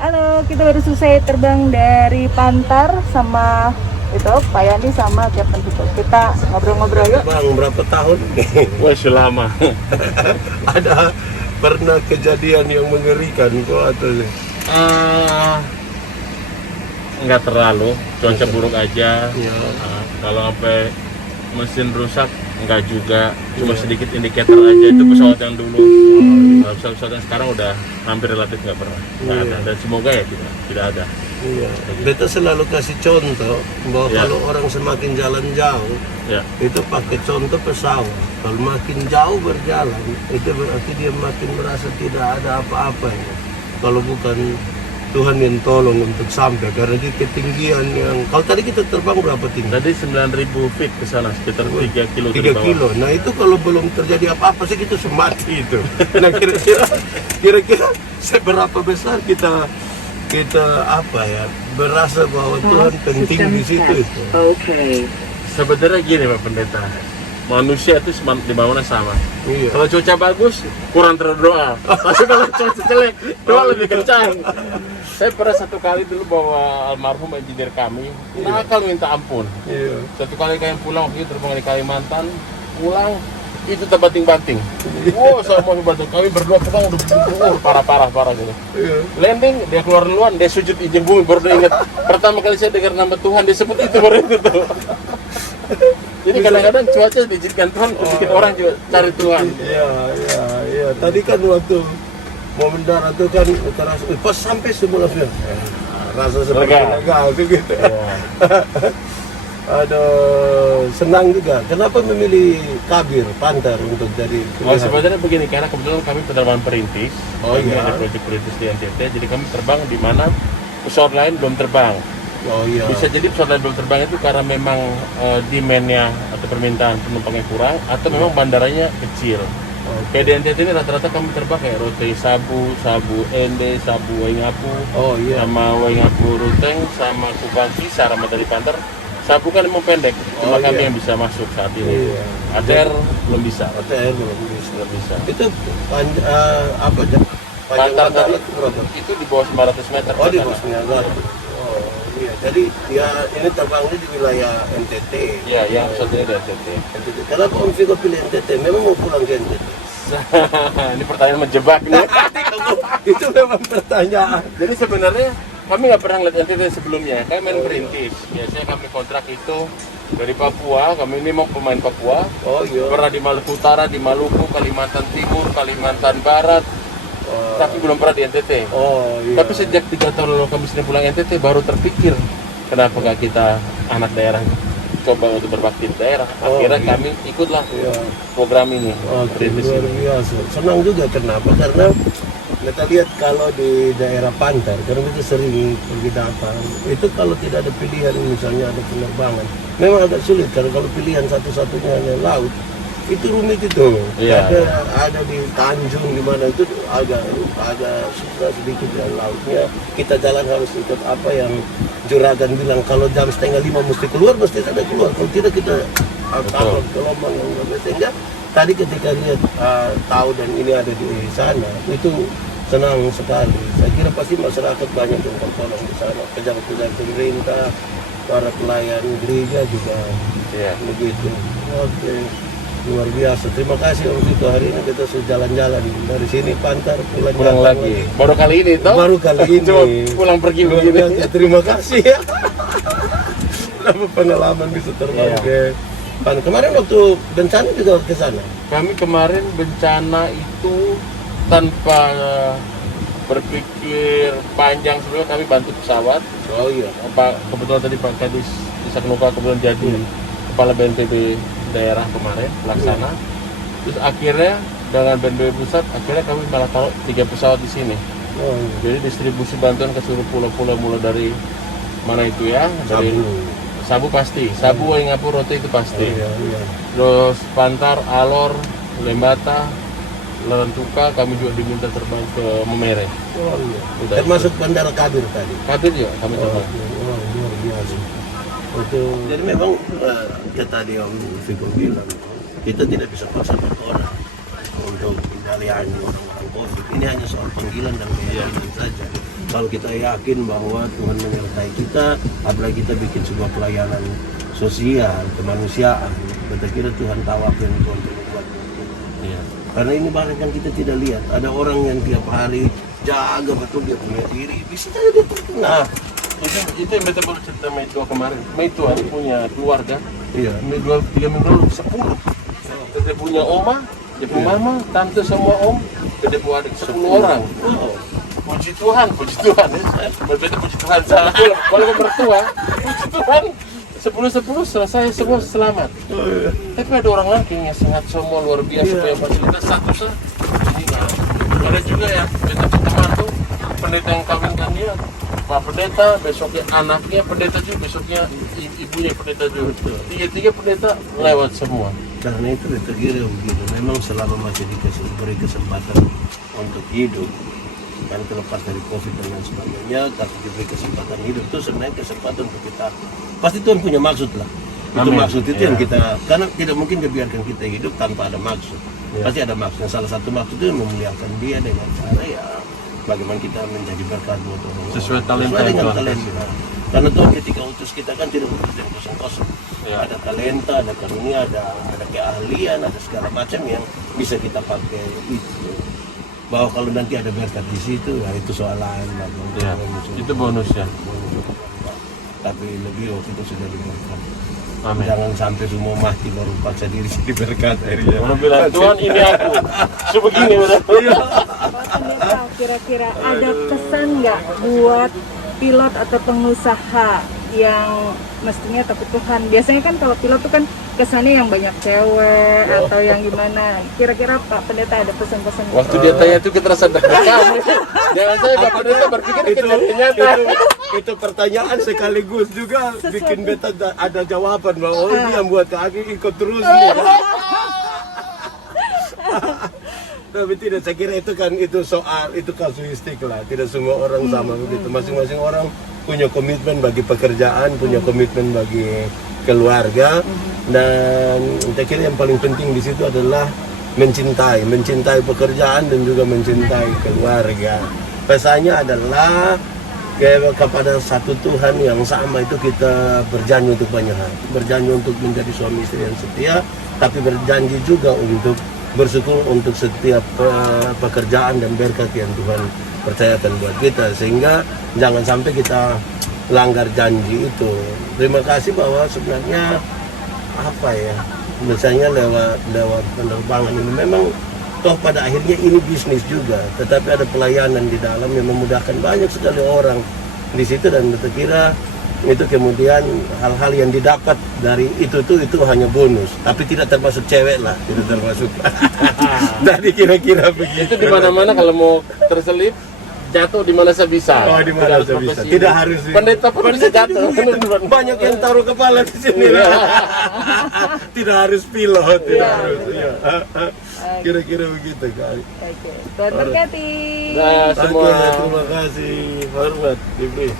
Halo, kita baru selesai terbang dari Pantar sama itu Pak Yani sama Captain Tito. Kita ngobrol-ngobrol yuk. Bang, berapa tahun? Wah, sudah lama. Ada pernah kejadian yang mengerikan kok atau Nggak terlalu, cuaca buruk aja. Ya. Kalau sampai mesin rusak, nggak juga. Cuma sedikit indikator aja. Itu pesawat yang dulu. Pesawat yang sekarang udah hampir relatif nggak pernah. Nggak ada. Dan semoga ya tidak ada. Iya. Beta selalu kasih contoh bahwa Ya. kalau orang semakin jalan jauh, Ya. itu pakai contoh pesawat. Kalau makin jauh berjalan, itu berarti dia makin merasa tidak ada apa-apa ya. Kalau bukan Tuhan yang tolong untuk sampai, karena di ketinggian yang kalau tadi kita terbang berapa tinggi? Tadi 9.000 feet ke sana, sekitar 3 kilo 3 kilo. Nah itu kalau belum terjadi apa-apa sih kita semati itu. Nah kira-kira seberapa besar kita apa ya berasa bahwa Tuhan penting di situ itu. Sebenarnya gini Pak Pendeta, manusia itu di mana sama. Iya. Kalau cuaca bagus, kurang berdoa. Tapi kalau cuaca jelek, doa lebih kencang. Saya pernah satu kali dulu bawa almarhum engineer kami, nakal minta ampun. Iya. Satu kali kami pulang, waktu itu terbang di Kalimantan, pulang itu terbanting-banting. Wow, saya mau bantu. Kami berdua terbang udah parah gitu. Iya. Landing, dia keluar duluan, dia sujud izin bumi, baru dia ingat. Pertama kali saya dengar nama Tuhan, dia sebut itu baru itu tuh. Jadi kadang-kadang cuaca diizinkan Tuhan, bikin orang juga cari Tuhan. Iya. Tadi kan waktu mau mendarat itu kan terasa pas sampai sebelah rasa seperti lega gitu. Aduh, senang juga. Kenapa memilih Kabir Pantar untuk jadi Oh, pilihan? sebenarnya begini, karena kebetulan kami penerbangan perintis. Oh, Kami iya. ada proyek perintis di NTT, jadi kami terbang di mana pesawat lain belum terbang. Oh iya. Bisa jadi pesawat lain belum terbang itu karena memang demand-nya atau permintaan penumpangnya kurang, atau memang bandaranya kecil. Kayak di NTT ini rata-rata kami terbang kayak rute Sabu, Ende, Sabu Waingapu, Oh iya. sama Waingapu Ruteng, sama Kupang Kisar, sama dari Pantar. Sabu kan memang pendek, cuma Oh, kami iya. yang bisa masuk saat ini. Iya. ATR belum bisa. ATR belum bisa. Belum bisa. Itu apa jam? Pantar tadi itu berapa? itu di bawah 900 meter. Oh di ke sana. bawah Niagara. Oh iya. Jadi ya ini terbangnya di wilayah NTT. Iya, yang satunya di NTT. NTT. Kenapa Om Viko pilih NTT? Memang mau pulang ke NTT? Ini pertanyaan menjebak nih. Itu memang pertanyaan. Jadi sebenarnya kami nggak pernah lihat NTT sebelumnya. Kami main perintis. Biasanya kami kontrak itu dari Papua. Kami ini mau pemain Papua. Oh iya. Pernah di Maluku Utara, di Maluku, Kalimantan Timur, Kalimantan Barat. Tapi belum pernah di NTT. Oh iya. Tapi sejak 3 tahun lalu kami sering pulang NTT, baru terpikir kenapa nggak kita anak daerah coba untuk berbakti di daerah. Akhirnya iya. kami ikutlah Iya. program ini. Oke, Perintis luar ini. biasa. Senang juga kenapa? Karena kita lihat kalau di daerah Pantar, karena itu sering pergi datang, itu kalau tidak ada pilihan, misalnya ada penerbangan, memang agak sulit. Karena kalau pilihan satu-satunya hanya laut, itu rumit itu. Iya. Ada di Tanjung di mana itu agak susah sedikit ya lautnya. Kita jalan harus ikut apa yang juragan bilang, kalau jam 4:30 mesti keluar, mesti ada keluar. Kalau tidak kita takut gelombang yang nggak bisa. Sehingga tadi ketika lihat tahu dan ini ada di sana, itu senang sekali. Saya kira pasti masyarakat banyak yang tertolong di sana. Pejabat-pejabat pemerintah, para pelayan gereja juga Iya. begitu. Oke, luar biasa. Terima kasih Om Vito. Hari ini kita sudah jalan-jalan dari sini Pantar pulang Lagi. Baru kali ini toh? Baru kali ini. Cuma pulang pergi Luar begini. biasa. Terima kasih ya. Dapat pengalaman bisa terbang Iya. ke Pantar. Kemarin waktu bencana juga ke sana. Kami kemarin bencana itu tanpa berpikir panjang, sebelumnya kami bantu pesawat. Oh iya. Kebetulan tadi Pak Kadis Isaknuka kebetulan jadi kepala BNPB daerah kemarin pelaksana. Terus akhirnya dengan BNPB pusat, akhirnya kami malah taruh 3 pesawat di sini. Oh iya. Jadi distribusi bantuan ke seluruh pulau-pulau mulai dari mana itu ya? Dari Sabu pasti, Sabu Waingapu Rote itu pasti. Iya. Terus Pantar, Alor, Lembata, Larantuka, kami juga diminta terbang ke Memere. Oh iya. Udah. Termasuk Bandara Kabir tadi. Kabir juga kami terbang. Luar biasa. Jadi memang kita tadi Om Viko bilang, kita tidak bisa paksa orang. untuk melayani orang-orang COVID. Ini hanya soal panggilan dan keyakinan saja. Kalau kita yakin bahwa Tuhan menyertai kita, apalagi kita bikin sebuah pelayanan sosial, kemanusiaan, kita kira Tuhan tahu apa yang Tuhan buat. Iya. Karena ini banyak yang kita tidak lihat. Ada orang yang tiap hari jaga betul dia punya diri, bisa saja dia terkena. Nah, itu yang betul cerita Meitua kemarin. Meitua dia punya keluarga. Iya. 3 minggu lalu 10. Dia punya oma, dia punya mama, tante semua om, dia punya adik 10 orang. Oh. Puji Tuhan. Berbeda puji Tuhan salah. Walaupun mertua, puji Tuhan. 10 selesai semua selamat. Tapi ada orang lagi yang sangat semua luar biasa punya fasilitas satu sah. Ada juga ya, teman tuh pendeta yang kawinkan dia, Pak Pendeta, besoknya anaknya pendeta juga, besoknya ibunya pendeta juga. Tiga pendeta lewat semua. Karena itu terkira begitu. Memang selama masih diberi kesempatan untuk hidup, kan terlepas dari COVID dan lain sebagainya, tapi diberi kesempatan hidup itu sebenarnya kesempatan untuk kita. Pasti Tuhan punya maksud lah. Itu Amin. maksud itu yang kita, karena tidak mungkin dibiarkan kita hidup tanpa ada maksud. Pasti ada maksud. Salah satu maksud itu memuliakan Dia dengan cara ya bagaimana kita menjadi berkat buat orang. Sesuai talenta Sesuai yang dengan Tuhan talenta. Karena Tuhan ketika utus kita kan tidak utus yang kosong-kosong. Ya. Ada talenta, ada karunia, ada keahlian, ada segala macam yang bisa kita pakai itu. Bahwa kalau nanti ada berkat di situ, ya itu soal lain lah. Ya, itu bonusnya. Tapi lebih waktu itu sudah diberkat. Amin. Jangan sampai semua mati baru paksa diri sendiri berkat akhirnya. Orang bilang Tuhan ini aku, sebegini udah. Pendeta, kira-kira ada pesan nggak buat pilot atau pengusaha yang mestinya takut Tuhan? Biasanya kan kalau pilot tuh kan kesannya yang banyak cewek atau yang gimana. Kira-kira Pak Pendeta ada pesan-pesan? Waktu dia tanya itu kita rasa deg-degan. Jangan saya Pak Pendeta berpikir kejadian nyata. Itu pertanyaan sekaligus juga bikin beta ada jawaban bahwa ini yang buat kaki ikut terus nih. Tapi tidak, saya kira itu kan itu soal itu kasuistik lah. Tidak semua orang sama begitu. Masing-masing orang punya komitmen bagi pekerjaan, punya komitmen bagi keluarga, dan saya kira yang paling penting di situ adalah mencintai pekerjaan dan juga mencintai keluarga. Pesannya adalah kepada satu Tuhan yang sama itu kita berjanji untuk banyak hal, berjanji untuk menjadi suami istri yang setia, tapi berjanji juga untuk bersyukur untuk setiap pekerjaan dan berkat yang Tuhan percayakan buat kita, sehingga jangan sampai kita langgar janji itu. Terima kasih bahwa sebenarnya apa ya, misalnya lewat penerbangan ini memang toh pada akhirnya ini bisnis juga, tetapi ada pelayanan di dalam yang memudahkan banyak sekali orang di situ, dan saya kira itu kemudian hal-hal yang didapat dari itu hanya bonus, tapi tidak termasuk cewek lah, tidak termasuk. Jadi kira-kira begitu. Itu di mana-mana kalau mau terselip jatuh di mana saya bisa. Oh, di mana saya bisa. Tidak harus. Pendeta pun bisa jatuh. Banyak yang taruh kepala di sini. Tidak harus pilot, tidak harus. Iya. Kira-kira begitu kali. Oke, Tuhan berkati. Nah, semua. Terima kasih. Hormat, diberi.